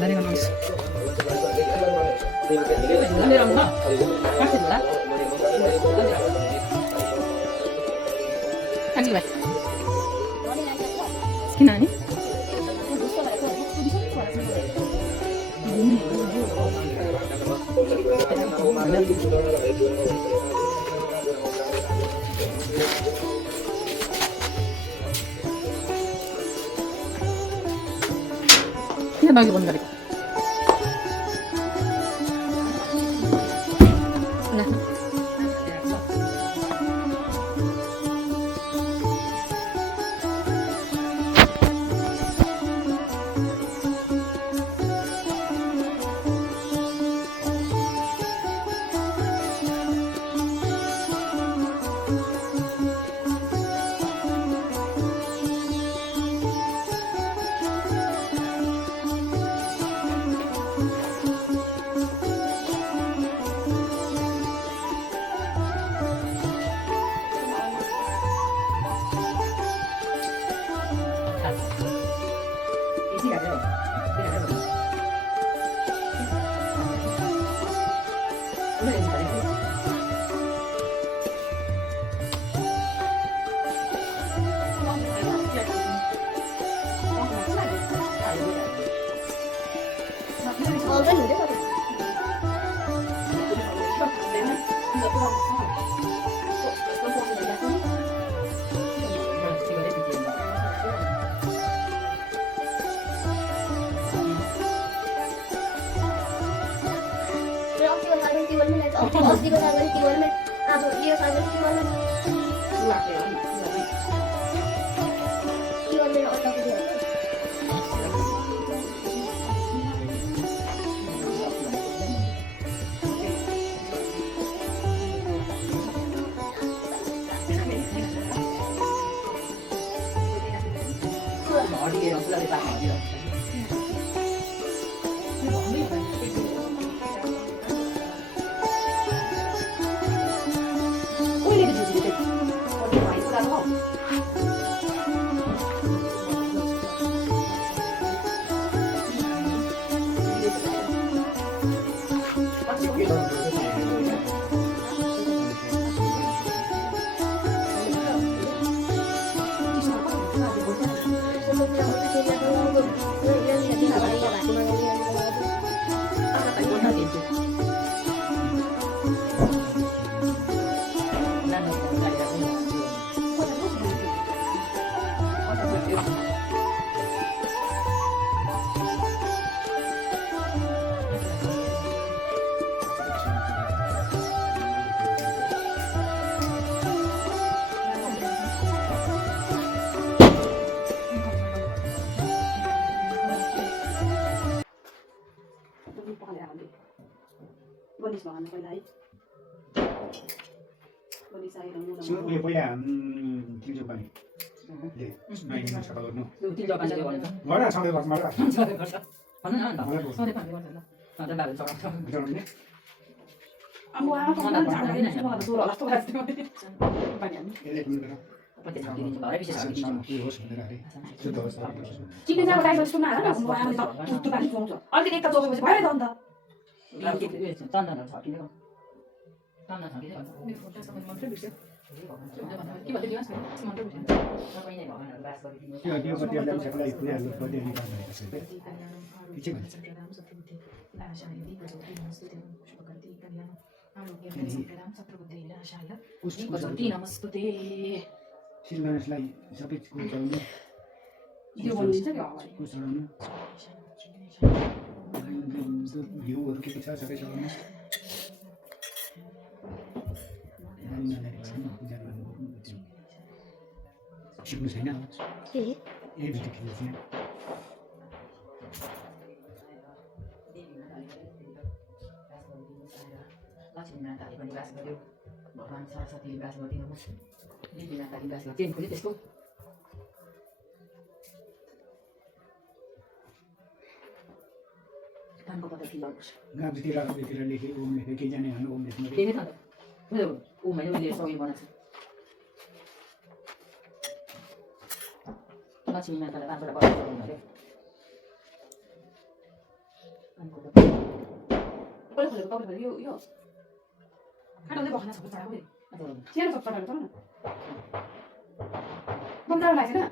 Dari kan mas. Dari ramah. Masih lah. Lagi ba? Kinani? Ini bagi pun kali. Nah. Sino uyo पहिला तिम्रो पनि ले नाइनमा सफा गर्नु तिम्रो पाँचले गर्नु गरा सधैँ गर्छ मलाई सधैँ गर्छ भन्नु न अन्त सधैँ पाँचले गर्छ ल सधैँ बाबु चलाउँछ बुझाउने अब उहाँ यसले पनि गरेर पछि दिन्छ भरे विशेष दिन्छ के होस् भनेर अरे शुद्ध होस् चिकन जाको दाइ जस्तो नहाल न उहाँले त दुध पानी खुवाउँछ अलिकति एक त जोपेपछि भइहाल्यो त अन्त चन्दनहरू छ किनेको चन्दन छ किनेको मेरो फोटो सबै मन्त्र बिर्स्यो के भन्दै दिनुहोस् न मन्त्र बिर्स्यो तपाईँ नै भगवानहरू बास गरिदिनुहोस् त्यो त्यो कति बेला सबैलाई पुरानो पढ्दै निकाल भनेको छ के चाहिँ भन्छ नमस्ते श्रीगणेशलाई सबै कुरो चढाउनु यो भनिन्छ नि कुरो चढाउनु घिउहरू के छ सबै चढाउनु सिक्नु छैन ए भिडियो खेल्नु छैन लक्ष्मीनाथले पनि बास गर्यो भगवान् सरस्वतीले बास गरिदिनुहोस् देवीनाथले बास गर्यो के त्यस्तो कामको पत्ता फिल गर्नुपर्छ गाउँतिर लेखे ओम लेखे केही जाने हाल्नु ओम लेख्नु त्यही नै त ऊ मैले मैले सबै बनाएको छु लक्ष्मीनाथलाई 5 वटा पत्ता गर्नु अरे खोलेको तपाईँले यो खाटाउँदै बस्न सक्छ चढाएको सानो सक्छ चढाएको न बन्दारो लागेको छैन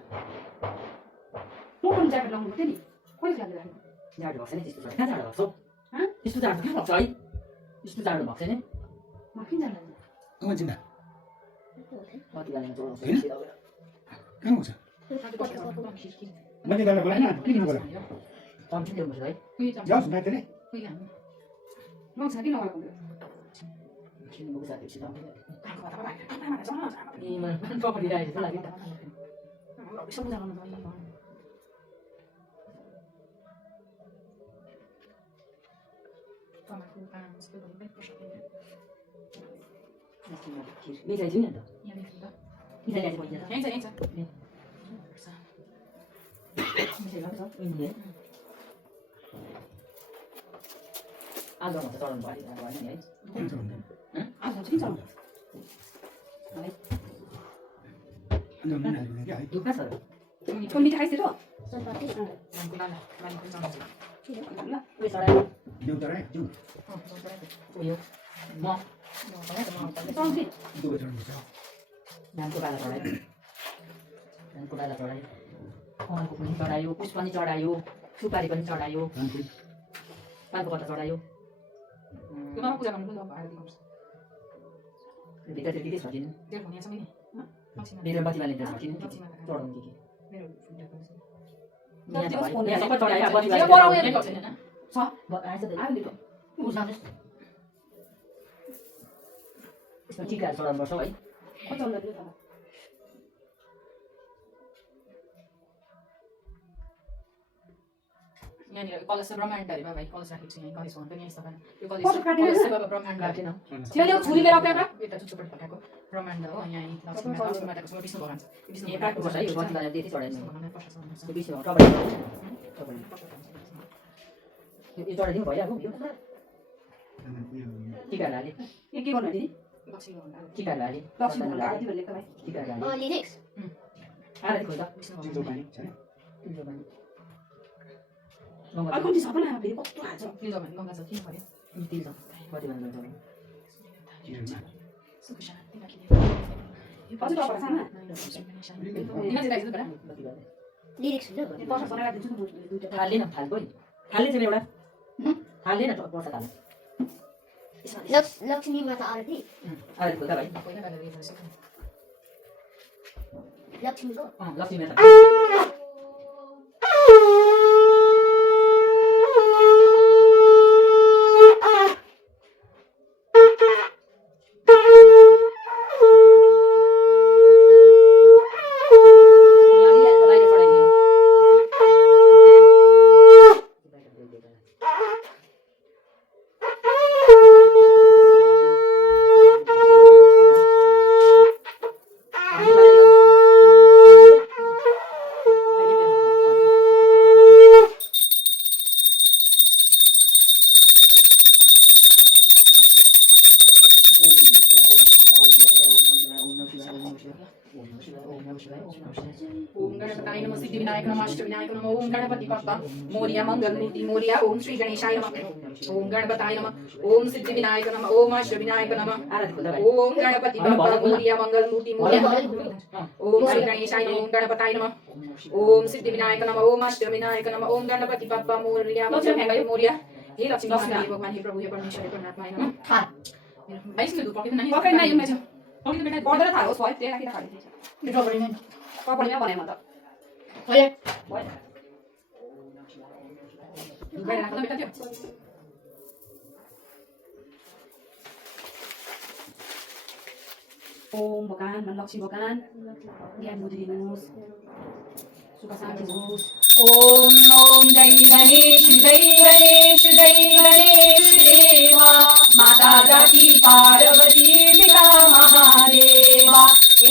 मोटो ज्याकेट लाउनु पर्थ्यो नि कहिले लाग्यो राखेको जाडो भएको छैन त्यस्तो कहाँ जाडो भएको छ त्यस्तो जाडो कहाँ भएको छ है त्यस्तो जाडो भएको छैन म किन जानु चिन्ता कति जाने जोड कहाँ हुन्छ मैले दादा बोलाएन किन बोला चम्ची ल्याउनु पर्छ है जाओस् माइतीले मग किन लगाएको किन्नुको साथीसित प्रपर्टी राखेको जस्तो लाग्यो मिठाई छैन नि त मिठाई ल्याएको पैसा मिठाई लाग्छ उनीले आलुमा त चलाउनु भएन नि है आज चाहिँ चलाउँछ दुःख छ त्यो मिठाई खाइस् त्यो उयो चढायो एउटा उयो म चलाउँछ धानको बाला चढायो धानको बाला चढायो कमलको पनि चढायो पुष्प पनि चढायो सुपारी पनि चढायो पानको पत्ता चढायो पूजा गर्नु भित्र चाहिँ के छटिनु मेरो बत्ती बाल्ने छटिनु चढाउनु के यहाँ सबै चढायो बत्ती यसमा टिकाहरू चढाउनु पर्छ है यहाँनिर कलश ब्रह्माण्ड अरे भाइ कलश राखेको छु यहाँ गणेश भवन पनि यस्तो यो कलश काटेर ब्रह्माण्ड राखेन छेउले छुरी लिएर आउँछ एउटा चुच्चोपट्टि पकाएको ब्रह्माण्ड हो यहाँ लक्ष्मी माताको विष्णु भगवान छ विष्णु यो काट्नु पर्छ है यो बत्ती बाल्ने त्यति चढाइदिनु भगवानलाई प्रसाद चढाउनु यो विषयमा तपाईँले यो चढाइदिनु भइहाल्यो यो टिकाहरू हालेँ के गर्नु दिदी लक्ष्मी भगवान टिकाहरू हालेँ लक्ष्मी भगवान आरती भन्ने एकदमै टिकाहरू हालेँ आरती खोल्दा विष्णु चिन्चो भगवान पानी छैन अब कम्ती छ पनि फेरि कस्तो हाल्छ तिल जमाने गङ्गा छ किन पर्यो तिल छ बत्ती बाल्नु पर्छ चिरमा सुख शान्ति राखिदियो हजुर तपाईँ सामा निमा चाहिँ राखिदिनु परा बत्ती बाल्ने लिरिक्स हुन्छ पर्छ बनाएर दिन्छु नि दुईटा थाल्ने न थाल पनि थाल्ने चाहिँ एउटा थाल्ने न पर्छ थाल्ने लक्ष्मी माता आरती आरती खोल्दा भाइ पहिला गरेर दिएछ लक्ष्मीको लक्ष्मी माता ओम गणपताय नमः सिद्धिविनायक नमः अष्टविनायक नमः ओम गणपति बप्पा मोरिया मंगलमूर्ति मोरिया ओम श्री गणेशाय नमः ओम गणपताय नमः ओम सिद्धिविनायक नमः ओम अष्टविनायक नमः आरती खोल्दा भाइ ओम गणपति बप्पा मोरिया मंगलमूर्ति मोरिया ओम श्री गणेशाय नमः ओम गणपताय नमः ओम सिद्धिविनायक नमः ओम अष्टविनायक नमः ओम गणपति बप्पा मोरिया मंगलमूर्ति मोरिया हे लक्ष्मी माता हे भगवान हे प्रभु हे परमेश्वर हे परमात्मा नमः भाइ सुन पक्कै नहीं पक्कै नहीं हुनेछ पक्कै बेटा पढेर थाहा होस् भयो त्यही राखेर खाली ड्र गरिने कपालमा भने म त गएर राख्दा बेटा त्यो ओम भगवान लक्ष्मी भगवान ज्ञान बुद्धि दिनुहोस् सुख शान्ति होस् ओम ओम जय गणेश देवा माता जाति पार्वती पिता महादेवा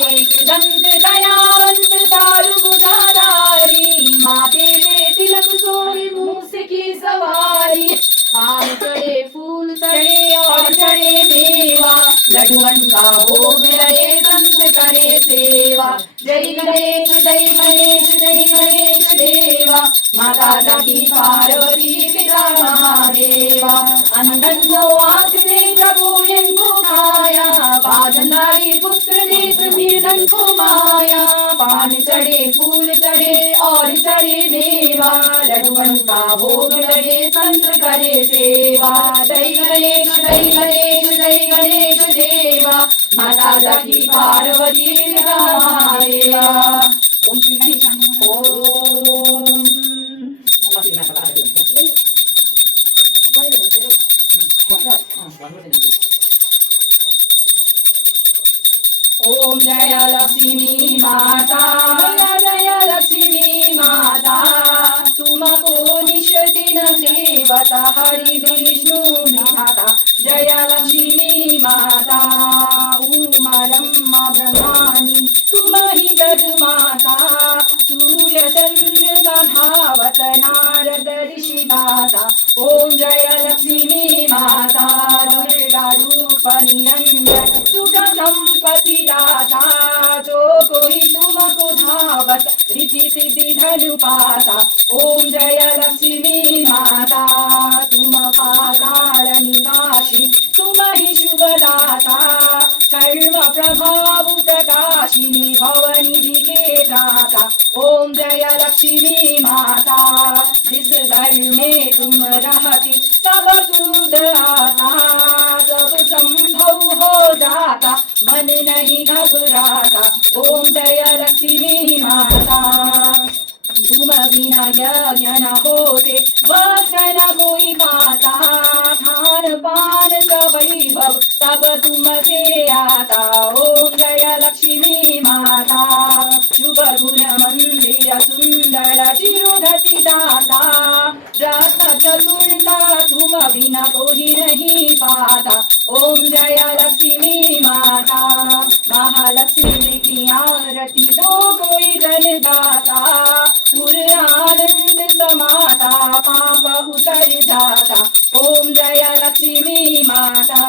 एक दंत दयावंत चारु भुजाधारी माथे पे तिलक सोई मूस की सवारी पान चढ़े फूल चढ़े और चढ़े मेवा लड्डुअन का भोग रहे संत करे सेवा जय गणेश देवा माता जाकी पार्वती पिता महादेवा अंधनको आँखले प्रभुको काया बाजनलाई पुत्र ने निर्धनको माया पान चढ़े फूल चढ़े और चढ़े मेवा लड्डुअन का भोग लगे संत करे सेवा जय गणेश जय गणेश जय गणेश देवा माता जाकी पार्वती पिता महादेवा ओम श्री गणेश ओम ओम जय लक्ष्मी माता जय लक्ष्मी माता तुमको निश दिन सेवता हरि विष्णु विधाता जय लक्ष्मी माता उमा ब्रह्मा ब्रह्माणी तुम ही जग माता सूर्य चंद्र गाधावत नारद ऋषि गाता ओम जय लक्ष्मी माता दुर्गा रूप निरंजन सुख संपत्ति दाता जो कोई तुमको धावत रिद्धि सिद्धि धनु पाता ओम जय लक्ष्मी माता तुम पाताल निवासी तुम ही शुभदाता कर्म प्रभाव प्रकाशिनी भवनिधि के दाता ओम जय लक्ष्मी माता जिस घर में तुम रहती सब दूध आता सब संभव हो जाता मन नहीं घबराता ओम जय लक्ष्मी माता तुम बिना यज्ञ न होते वस्त्र न कोई पाता खान पान का वैभव सब तुमसे आता ओम जय लक्ष्मी माता शुभ गुण मंदिर सुंदर चिरुधति दाता रत्न चतुर्था तुम बिना कोई नहीं पाता ओम जय लक्ष्मी माता महालक्ष्मी की आरती तो कोई जन गाता आनंद समाता पाप उतर जाता ओम जय लक्ष्मी माता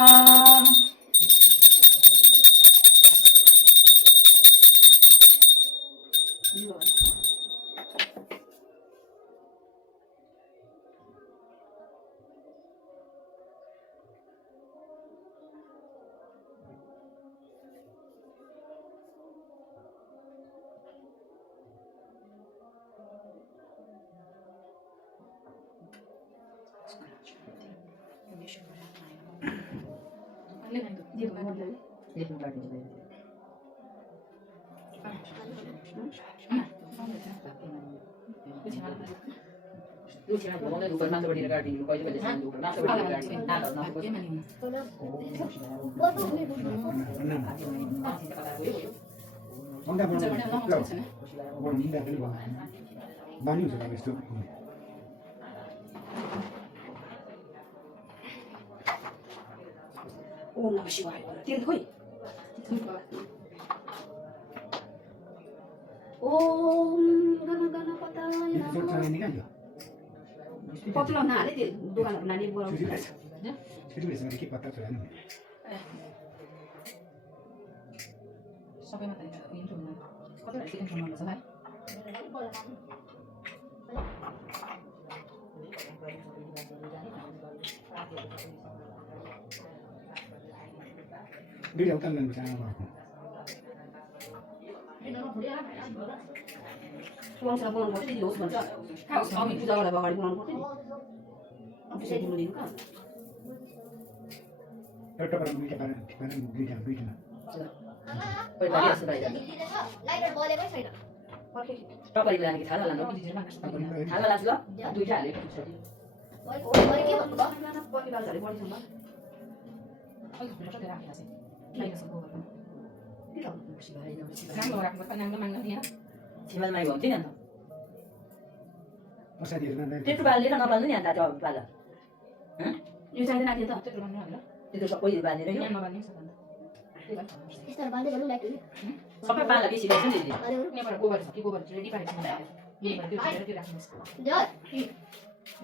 ओम नमः शिवाय तीन खोई ओम गणपताय नमः पतला ना हाले त्यो दोकानको नानी बोलाउँछ सबैमा त हुन्छ हुन्न कतिवटा सेकेन्ड सम्म छ भाइ दुईटा उतान गर्नुपर्छ आमा बाबाको सुवाउँछ बनाउनु पर्छ नि होस् भन्छ खाओस् अघि पूजाबाट अगाडि बनाउनु पर्छ नि त्यसै दिनु दिनु कहाँ एउटा पर दुईटा पर दुईटा पहिला यस्तो भइरहेछ लाइटर बलेकै छैन टपरी लाने थाला लानु थाला लाज ल दुईटा हाले के भन्नु भयो कति बाल्छले बढीसम्म अघि भित्र सबै राखेको छ लाइक सब गर्नु के गर्नु नाङ्गो राख्नु पर्छ नाङ्गो माग्नु दिएन छिमल माइ भन्थ्यो नि असाध्यै त्यत्रो बालेर नबाल्नु नि अन्त त्यो बाल यो चाहिँदैन थियो त त्यत्रो भन्नु भनेर त्यो सबै बालेर यहाँ नबाल्ने सक्दैन यस्तो बाल्दै गर्नु लाइट सबै बाला बेसी भएछ नि दिदी यहाँबाट गोबर छ कि गोबर रेडी पारेको छ यही भएर त्यो छोडेर त्यो राख्नुहोस्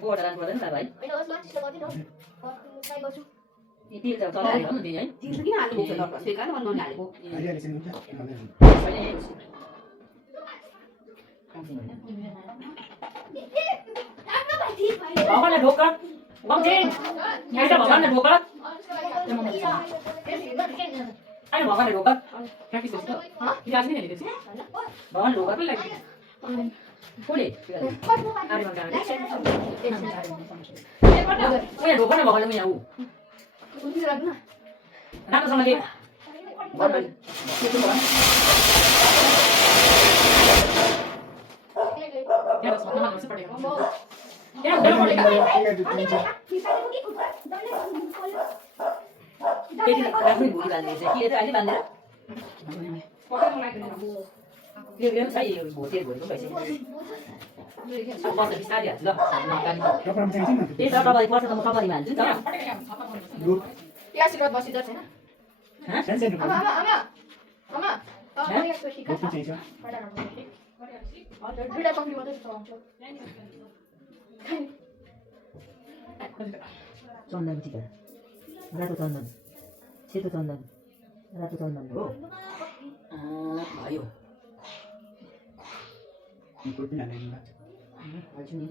गोबर लानु पर्दैन त भाइ होइन होस् मान्छेले गर्दिन ट्राई गर्छु तिल त तल हाल्नु दिने है तिल किन हाल्नु भएको छ डक्टर स्वीकार गर्नु हालेको अहिले चाहिँ हुन्छ छैन Bỏ con là thuộc con. Con Trinh. Ngay cho bỏ con là thuộc con. Anh bỏ con là thuộc con. Practice this. You ask me anything. Bỏ con là thuộc con. Cố đi. Ari man gana. Bây giờ thuộc con là bỏ con là mình ngủ. Đang xong lagi. Bỏ con. Ya, that's not nama seperti itu. Ya, udah mau dekat. Jadi aku ibu di Bali, jadi itu aja bandar. Pokoknya mulai dari Dia saya ibu dia ibu itu pasti. Aku mau bisa dia, loh, makan. Berapa lama saya sini? Dia berapa kali puasa sama berapa kali mandi? Tahu? Dulu. Ya, si buat masih dah sana. Hah? Saya dulu. Mama. Dulu saya. Beda pang di mana tu? Tonnan tiga. Berapa tonnan? Situ tonnan. Berapa tonnan? Oh. Ayo. Ikut punya lain. Maju ni.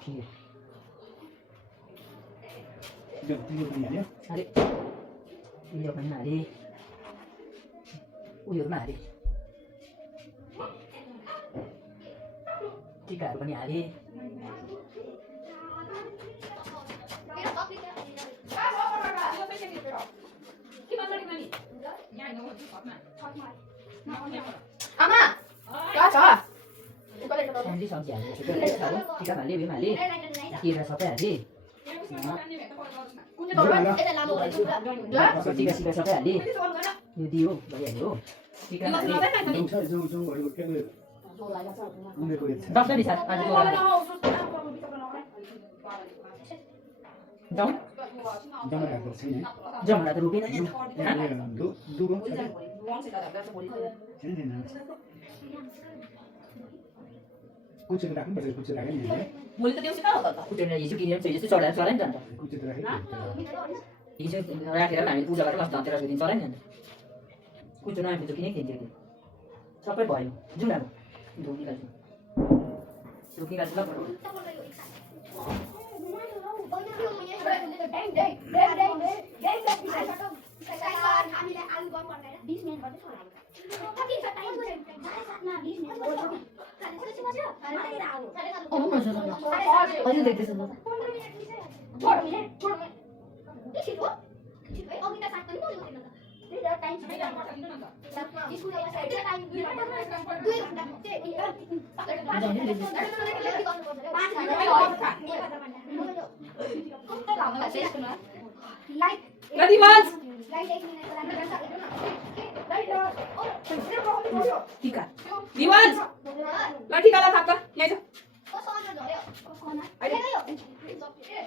Kiri. Jom, tinggal punya dia. Adik. Uyur mana adik? Uyur mana adik? Tiga rupanya adik. Ama. Apa? Em đi xong chả thì tôi thấy thấu thì các bạn đi với mà đi kia là sao phải đi thì cái sao phải đi như tiêu bây giờ nhiều thì các bạn đi Jom saya jom baru kita. Mungkin kau lihat. đọc ra đi sao ăn tôi đúng Jangan ada sini. giờ mà là tôi rupin đấy Dulu, dulu. Sini sini. Kunci terakhir baca kunci terakhir ni. mulut dia suka apa aku dengar Yesus kini Yesus soalan kan Kunci terakhir. Yesus akhirnya nami puja karena mas tanti rasutin soalan kan aku cuma yang betul kini kini sampai boy jumlah dulu kan dulu kan juga Ayo deh di sana. Ready, Mans? tiga Diwan. Lagi kalah tak kah? Ya itu.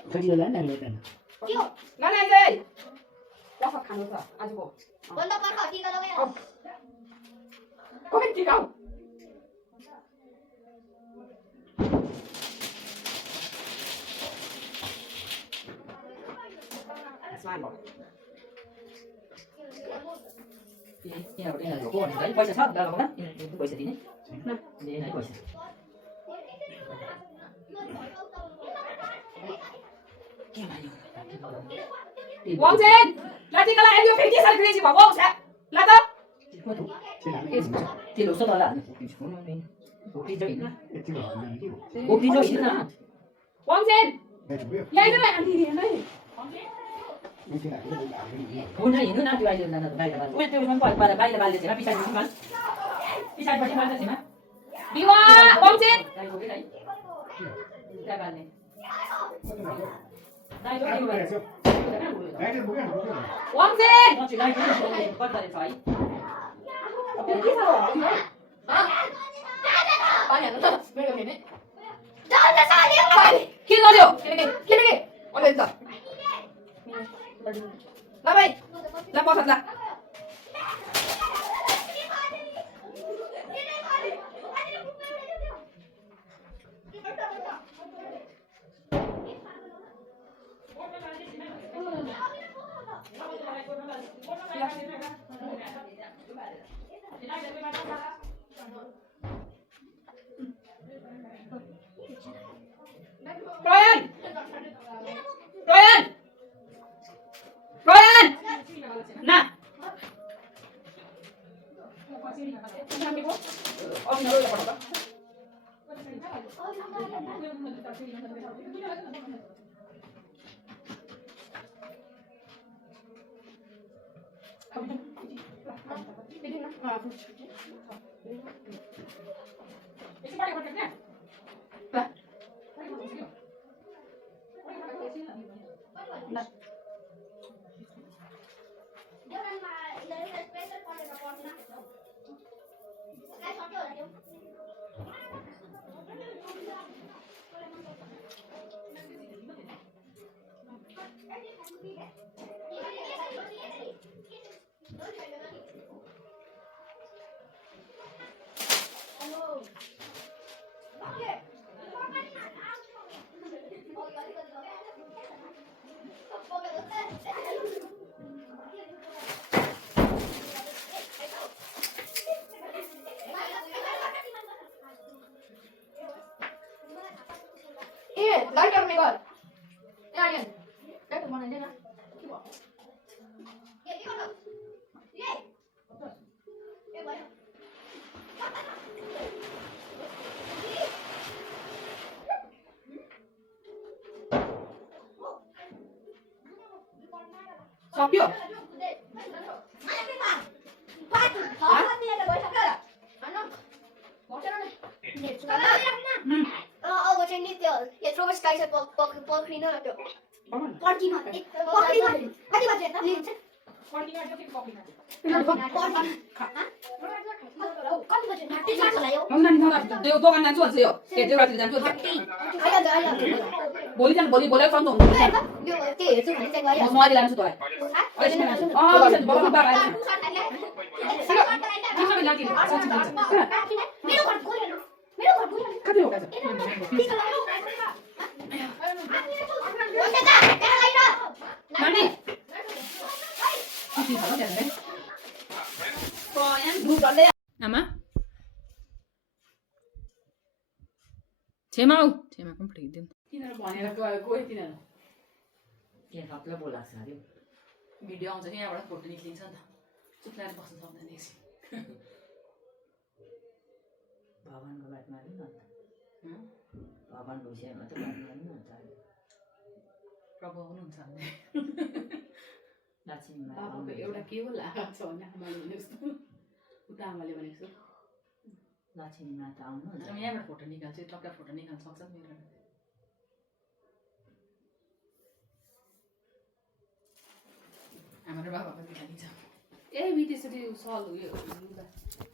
Kau dia lain ada lain. Ngan aja. Wah, kan tu. Aja bo. Kau kan kau. Asman bo. ini nào đây là của cô đấy quay sát đâu đó tôi quay sát tí này đây này quay sát Wang Chen, lagi kalah MU 50 sekali kena jiwa Wang Chen. Lada. thì lúc sau đó là bố đi chơi nữa Itu loh, itu. bố đi chơi nữa Wang Chen, Baik juga. ya itu lah anti dia nih. Mungkin ada lagi. bố này nữa nào chơi là bay là ôi tôi không gọi qua là bay là chỉ là bị sai gì mà bị sai bao nhiêu gì mà Diwa, Wang Chen. đây bố cái đấy đây bạn này đây Aku bố beres. cái Itu bukan, bukan. Wang Chen. nó chỉ đây cái con tay phải Banyak tu. Mereka ini. Kiri aja. Kiri. Oleh itu. Labai. Lapor saja. अघि नरोज पठाउँदा देउरालीमा यिनीहरूले special पढेर पढ्दैन कहाँ सक्यो होला त्यो ए light आउने घर यहाँ यहाँ लाइट बनाइदिएन के भयो के गर्नु ए भयो सक्यो अब चाहिँ नि त्यो यत्रो स्काई छ पक्रिन त्यो पड्किन पक्रिन कति बजे लिन्छ कति बजे टिकट चलायो त्यो दोकान जान्छु भन्छ यो देउरातिर जान्छु भोलि बोलेर सम्झौ यो के हेर्छु भने चाहिँ गयो म अहिले लान्छु तँलाई मेरो घर गयो मेरो घर गयो कति हो नानी आमा छेमा पनि फुटिदिउँ तिनीहरू भनेर गयो तिनीहरू के सबलाई बोलाएको छ अरे भिडियो आउँछ कि यहाँबाट फोटो निक्लिन्छ नि त चुप लागेर बस्नु सक्दैन एकछिन भगवान्को बात मार्नु न त भगवान्को विषयमा त बात मार्नु न त प्रभु आउनुहुन्छ भने लक्ष्मी बाबाको एउटा के हो लागेको छ भने आमाले भनेको उता आमाले भनेको छु लक्ष्मी माता आउनु म यहाँबाट फोटो निकाल्छु टक्का फोटो निकाल्न सक्छ मेरो हाम्रो बाबाको निकालिन्छ ए बितेसरी सल उयो